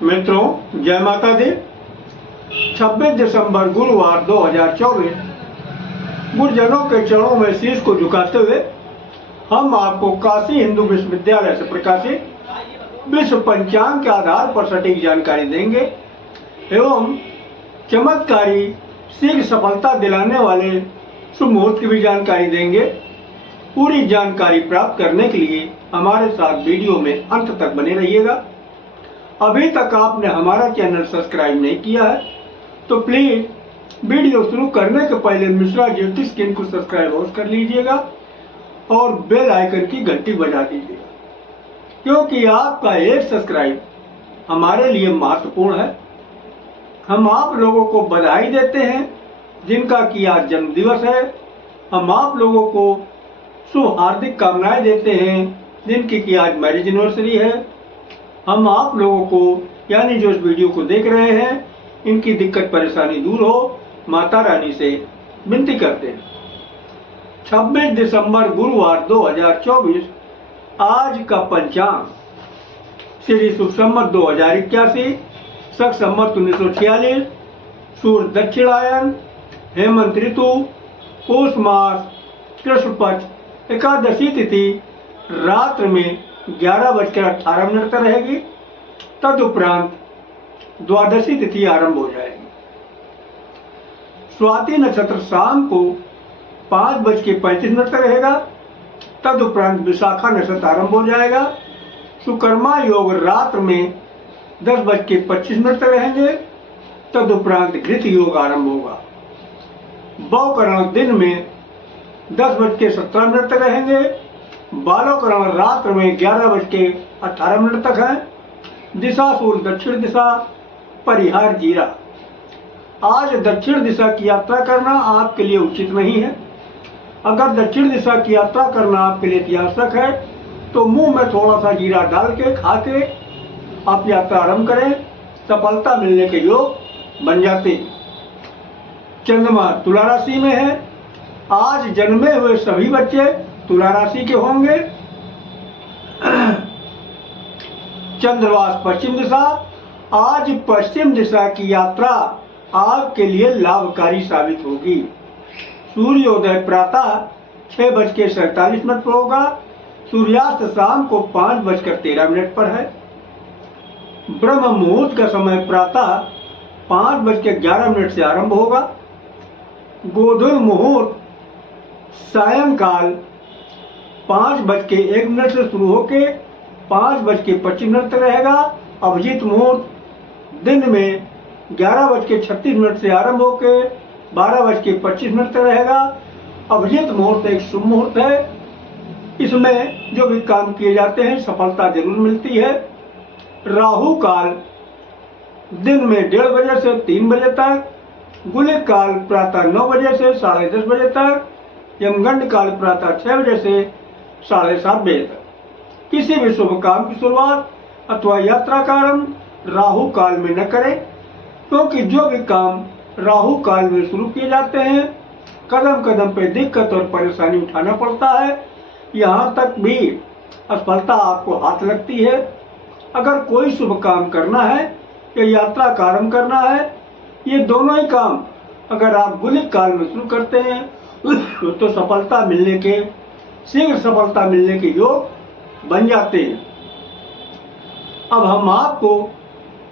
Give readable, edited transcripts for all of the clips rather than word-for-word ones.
मित्रों, जय माता दी। 26 दिसंबर गुरुवार 2024 गुरुजनों के चरणों में शीश को झुकाते हुए हम आपको काशी हिंदू विश्वविद्यालय से प्रकाशित विश्व पंचांग के आधार पर सटीक जानकारी देंगे एवं चमत्कारी शीघ्र सफलता दिलाने वाले शुभ मुहूर्त की भी जानकारी देंगे। पूरी जानकारी प्राप्त करने के लिए हमारे साथ वीडियो में अंत तक बने रहिएगा। अभी तक आपने हमारा चैनल सब्सक्राइब नहीं किया है तो प्लीज वीडियो शुरू करने के पहले मिश्रा ज्योतिष केंद्र को सब्सक्राइब अवश्य कर लीजिएगा और बेल आइकन की घंटी बजा दीजिएगा, क्योंकि आपका एक सब्सक्राइब हमारे लिए महत्वपूर्ण है। हम आप लोगों को बधाई देते हैं जिनका कि आज जन्म दिवस है। हम आप लोगों को शुभ हार्दिक कामनाएं देते हैं जिनकी कि आज मैरिज एनिवर्सरी है। हम आप लोगों को यानी जो इस वीडियो को देख रहे हैं इनकी दिक्कत परेशानी दूर हो, माता रानी से विनती करते हैं। 26 दिसंबर गुरुवार 2024 आज का पंचांग श्री शुभ संवत 2081, शक संवत 1946, सूर्य दक्षिणायन, हेमंत ऋतु, पौष मास, कृष्ण पक्ष, एकादशी तिथि रात्र में 11:18 तक रहेगी। तदुपरांत द्वादशी तिथि आरंभ हो जाएगी। स्वाति नक्षत्र शाम को 5:35 तक रहेगा। तदुपरांत विशाखा नक्षत्र आरंभ हो जाएगा। सुकर्मा योग रात्र में 10:25 तक रहेंगे। तदुपरांत घृत योग आरंभ होगा। बौकरण दिन में 10:17 तक रहेंगे। बालोकरण रात्र में 11:18 तक है। दिशा सूर्य दक्षिण दिशा, परिहार जीरा। आज दक्षिण दिशा की यात्रा करना आपके लिए उचित नहीं है। अगर दक्षिण दिशा की यात्रा करना आपके लिए आवश्यक है तो मुंह में थोड़ा सा जीरा डाल के खा के आप यात्रा आरंभ करें, सफलता मिलने के योग बन जाते हैं। चंद्रमा तुला राशि में है। आज जन्मे हुए सभी बच्चे तुला राशि के होंगे। चंद्रवास पश्चिम दिशा। आज पश्चिम दिशा की यात्रा आपके लिए लाभकारी साबित होगी। सूर्योदय प्रातः 6:47 पर होगा। सूर्यास्त शाम को 5:13 पर है। ब्रह्म मुहूर्त का समय प्रातः 5:11 से आरंभ होगा। गोधूल मुहूर्त सायंकाल 5:01 से शुरू होके 5:25 तक रहेगा। अभिजीत मुहूर्त दिन में 11:36 से आरंभ होके 12:25 तक रहेगा। अभिजीत मुहूर्त एक शुभ मुहूर्त है। इसमें जो भी काम किए जाते हैं सफलता जरूर मिलती है। राहु काल दिन में 1:30 से 3 बजे तक। गुलिक काल प्रातः 9 बजे से 10:30 बजे तक। यमगंड काल प्रातः 6 बजे से 7:30 बजे तक। किसी भी शुभ काम की शुरुआत अथवा यात्रा का आरंभ राहु काल में न करें, क्योंकि जो भी काम राहु काल में शुरू किए जाते हैं कदम कदम पे दिक्कत और परेशानी उठाना पड़ता है। यहाँ तक भी असफलता आपको हाथ लगती है। अगर कोई शुभ काम करना है या यात्रा का आरंभ करना है, ये दोनों ही काम अगर आप गुलिक काल में शुरू करते हैं तो सफलता मिलने के शीघ्र सफलता मिलने के योग बन जाते हैं। अब हम आपको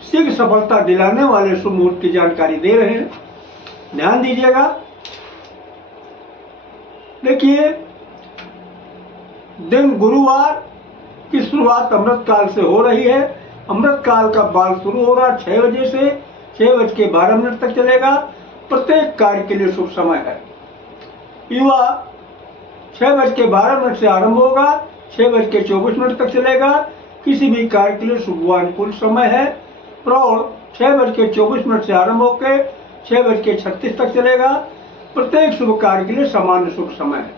शीघ्र सफलता दिलाने वाले शुभ मुहूर्त की जानकारी दे रहे हैं, ध्यान दीजिएगा। देखिए, दिन गुरुवार की शुरुआत अमृत काल से हो रही है। अमृत काल का बाल शुरू हो रहा 6 बजे से 6:12 तक चलेगा। प्रत्येक कार्य के लिए शुभ समय है। युवा 6:12 से आरंभ होगा, 6:24 तक चलेगा। किसी भी कार्य के लिए शुभ व अनुकूल समय है। प्रौढ़ 6:24 से आरंभ होकर 6:36 तक चलेगा। प्रत्येक शुभ कार्य के लिए सामान्य शुभ समय है।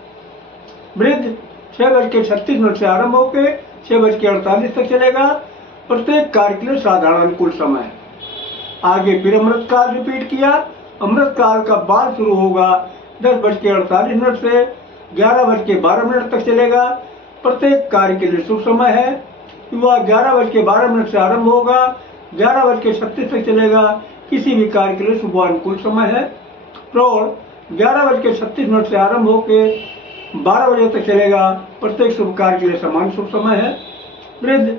वृद्ध 6:36 से आरंभ होकर 6:48 तक चलेगा। प्रत्येक कार्य के लिए साधारण अनुकूल समय है। आगे फिर अमृत काल रिपीट किया। अमृत काल का बाल शुरू होगा 10:48 से 11:12 तक चलेगा। प्रत्येक कार्य के लिए शुभ समय है। युवा 11:12 से आरंभ होगा, 11:36 तक चलेगा, किसी भी कार्य के लिए शुभ अनुकूल समय है। प्रौढ़ 11:36 से आरंभ होकर 12 बजे तक चलेगा, प्रत्येक शुभ कार्य के लिए समान शुभ समय है। वृद्ध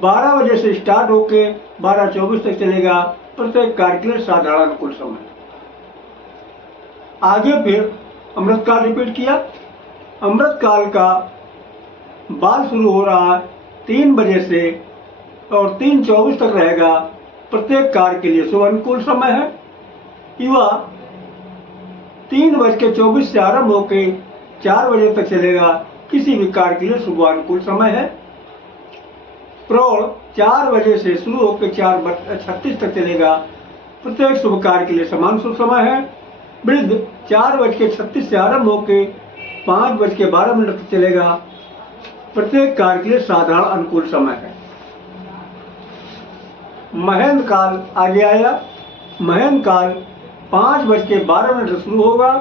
12 बजे से स्टार्ट होकर 12:24 तक चलेगा, प्रत्येक कार्य के लिए साधारण अनुकूल समय। आगे फिर अमृत काल रिपीट किया। अमृत काल का बाल शुरू हो रहा है 3 बजे से और 3:24 तक रहेगा, प्रत्येक कार्य के लिए शुभ अनुकूल समय है। युवा 3:24 से आरंभ होकर 4 बजे तक चलेगा, किसी भी कार्य के लिए शुभ अनुकूल समय है। प्रौढ़ 4 बजे से शुरू होकर 4:36 तक चलेगा, प्रत्येक शुभ कार्य के लिए समान शुभ समय है। वृद्ध 4:36 से आरंभ होकर 5:12 तक चलेगा, प्रत्येक कार्य के लिए साधारण अनुकूल समय है। महेंद्र काल आगे आया। महेंद्र काल 5:12 से शुरू होगा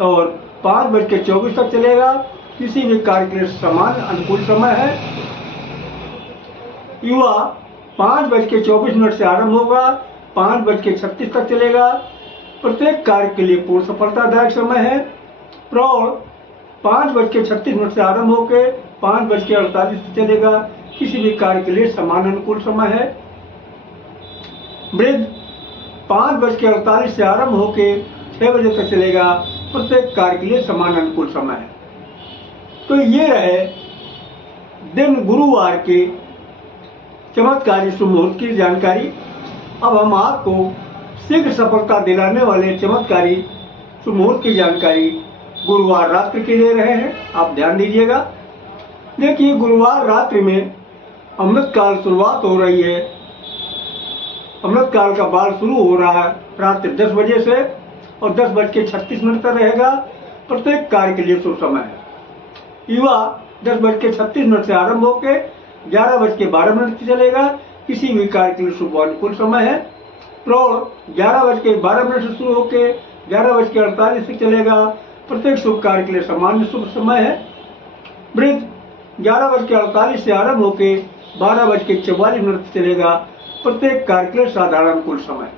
और 5:24 तक चलेगा, किसी भी कार्य के लिए समान अनुकूल समय है। युवा 5:24 से आरंभ होगा, 5:36 तक चलेगा, प्रत्येक कार्य के लिए पूर्ण सफलतादायक समय है। प्रौढ़ 5:36 से आरंभ होकर 5:48 तक चलेगा, किसी भी कार्य के लिए समान अनुकूल समय है। वृद्ध 5:48 से आरंभ होकर 6 बजे तक चलेगा, प्रत्येक कार्य के लिए समान अनुकूल समय है। तो ये रहे दिन गुरुवार के चमत्कारी शुभ मुहूर्त की जानकारी। अब हम आपको शीघ्र सफलता दिलाने वाले चमत्कारी शुभ मुहूर्त की जानकारी गुरुवार रात्रि के ले रहे हैं, आप ध्यान दीजिएगा। देखिए, गुरुवार रात्रि में अमृत काल शुरुआत हो रही है। अमृत काल का बाल शुरू हो रहा है रात्रि 10 बजे से और 10:36 तक रहेगा, प्रत्येक कार्य के लिए शुभ समय है। युवा 10:36 से आरंभ होकर 11:12 तक चलेगा, किसी भी कार्य के लिए शुभ अनुकूल समय है। प्रौढ़ 11:12 से शुरू होकर 11:48 तक चलेगा, प्रत्येक शुभ कार्य के लिए सामान्य शुभ समय है। वृद्ध 11:48 से आरंभ होकर 12:44 तक चलेगा, प्रत्येक कार्य के लिए साधारण अनुकूल समय।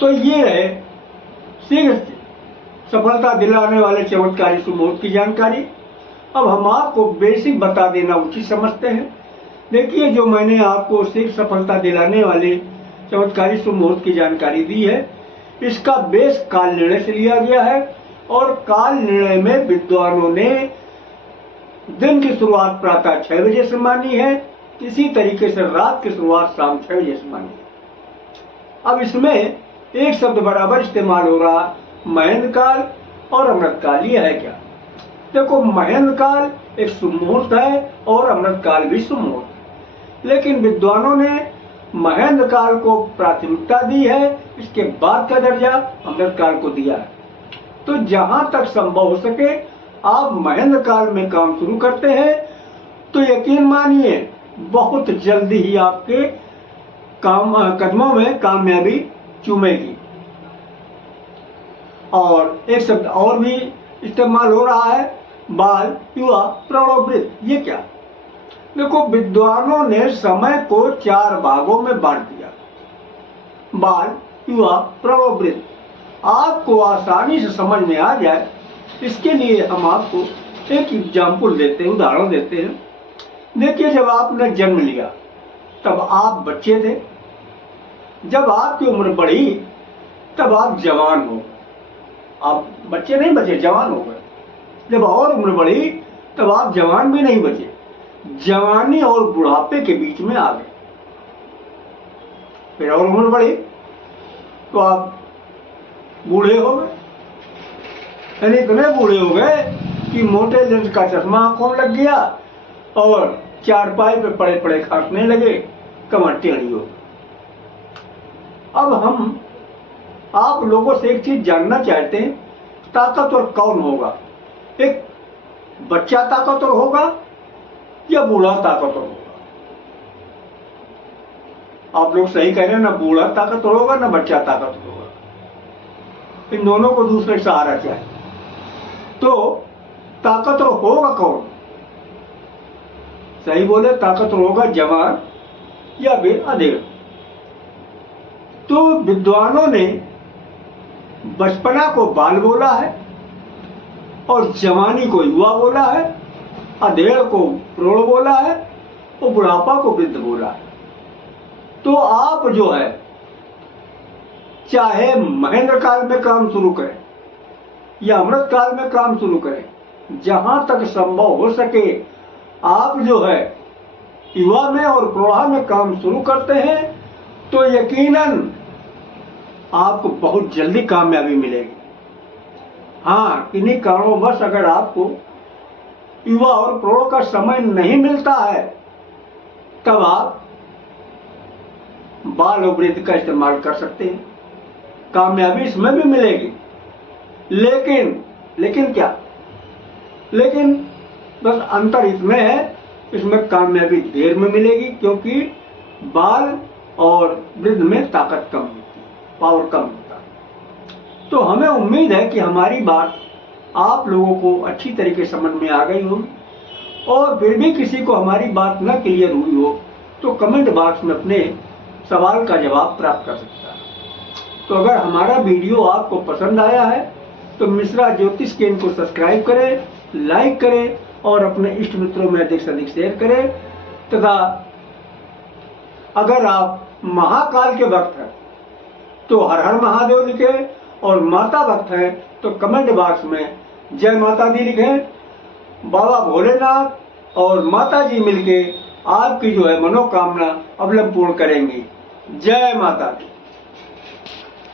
तो ये है शीघ्र सफलता दिलाने वाले चमत्कारी शुभ मुहूर्त की जानकारी। अब हम आपको बेसिक बता देना उचित समझते हैं। देखिए, जो मैंने आपको शीघ्र सफलता दिलाने वाले चमत्कारी शुभ मुहूर्त की जानकारी दी है, इसका बेस काल निर्णय से लिया गया है और काल निर्णय में विद्वानों ने दिन की शुरुआत प्रातः 6 बजे से मानी है, इसी तरीके से रात की शुरुआत शाम 6 बजे से मानी है। अब इसमें एक शब्द बराबर इस्तेमाल हो रहा, महेंद्र काल और अमृत काल। यह है क्या? देखो, महेंद्र काल एक शुभ मुहूर्त है और अमृत काल भी शुभ मुहूर्त है, लेकिन विद्वानों ने महेंद्र काल को प्राथमिकता दी है, इसके बाद का दर्जा अमृत काल को दिया है। तो जहां तक संभव हो सके आप महेंद्र काल में काम शुरू करते हैं तो यकीन मानिए बहुत जल्दी ही आपके कदमों में कामयाबी चूमेगी। और एक शब्द और भी इस्तेमाल हो रहा है, बाल, युवा, प्रौढ़, वृद्ध। ये क्या? देखो, विद्वानों ने समय को 4 भागों में बांट दिया, बाल, युवा, प्रौढ़, वृद्ध। आपको आसानी से समझ में आ जाए इसके लिए हम आपको एक एग्जाम्पल देते हैं, उदाहरण देते हैं। देखिए, जब आपने जन्म लिया तब आप बच्चे थे, जब आपकी उम्र बढ़ी तब आप जवान हो। आप बच्चे नहीं बचे, जवान हो गए। जब और उम्र बढ़ी तब आप जवान भी नहीं बचे, जवानी और बुढ़ापे के बीच में आ गए। फिर और उम्र बढ़ी तो आप बूढ़े हो गए, यानी इतने बूढ़े हो गए कि मोटे लेंस का चश्मा आंखों में लग गया और चारपाई पे पड़े पड़े खांसने लगे, कमर टेढ़ी हो गई। अब हम आप लोगों से एक चीज जानना चाहते हैं, ताकतवर कौन होगा? एक बच्चा ताकतवर होगा या बूढ़ा ताकतवर होगा? आप लोग सही कह रहे हैं, ना बूढ़ा ताकतवर होगा ना बच्चा ताकतवर होगा। इन दोनों को दूसरे सहारा चाहिए। तो ताकतवर होगा कौन? सही बोले, ताकतवर होगा जवान या फिर अधेड़। तो विद्वानों ने बचपना को बाल बोला है और जवानी को युवा बोला है, अधेड़ को प्रौढ़ बोला है और बुढ़ापा को वृद्ध बोला है। तो आप जो है चाहे महेंद्र काल में काम शुरू करें या अमृत काल में काम शुरू करें, जहां तक संभव हो सके आप जो है युवा में और प्रौढ़ा में काम शुरू करते हैं तो यकीनन आपको बहुत जल्दी कामयाबी मिलेगी। हाँ, किन्हीं कारणोंवश अगर आपको युवा और प्रौढ़ का समय नहीं मिलता है तब आप बाल और वृद्ध का इस्तेमाल कर सकते हैं, कामयाबी इसमें भी मिलेगी। लेकिन क्या, लेकिन बस अंतर इसमें है, इसमें कामयाबी देर में मिलेगी क्योंकि बाल और वृद्ध में ताकत कम होती है, पावर कम होता है। तो हमें उम्मीद है कि हमारी बात आप लोगों को अच्छी तरीके समझ में आ गई होगी, और फिर भी किसी को हमारी बात न क्लियर हुई हो तो कमेंट बॉक्स में अपने सवाल का जवाब प्राप्त कर सकता है। तो अगर हमारा वीडियो आपको पसंद आया है तो मिश्रा ज्योतिष केंद्र को सब्सक्राइब करें, लाइक करें और अपने इष्ट मित्रों में अधिक से अधिक शेयर करें। तथा अगर आप महाकाल के भक्त हैं तो हर हर महादेव लिखें, और माता भक्त हैं तो कमेंट बॉक्स में जय माता दी लिखें। बाबा भोलेनाथ और माता जी मिलके आपकी जो है मनोकामना अवलंब पूर्ण करेंगी। जय माता दी।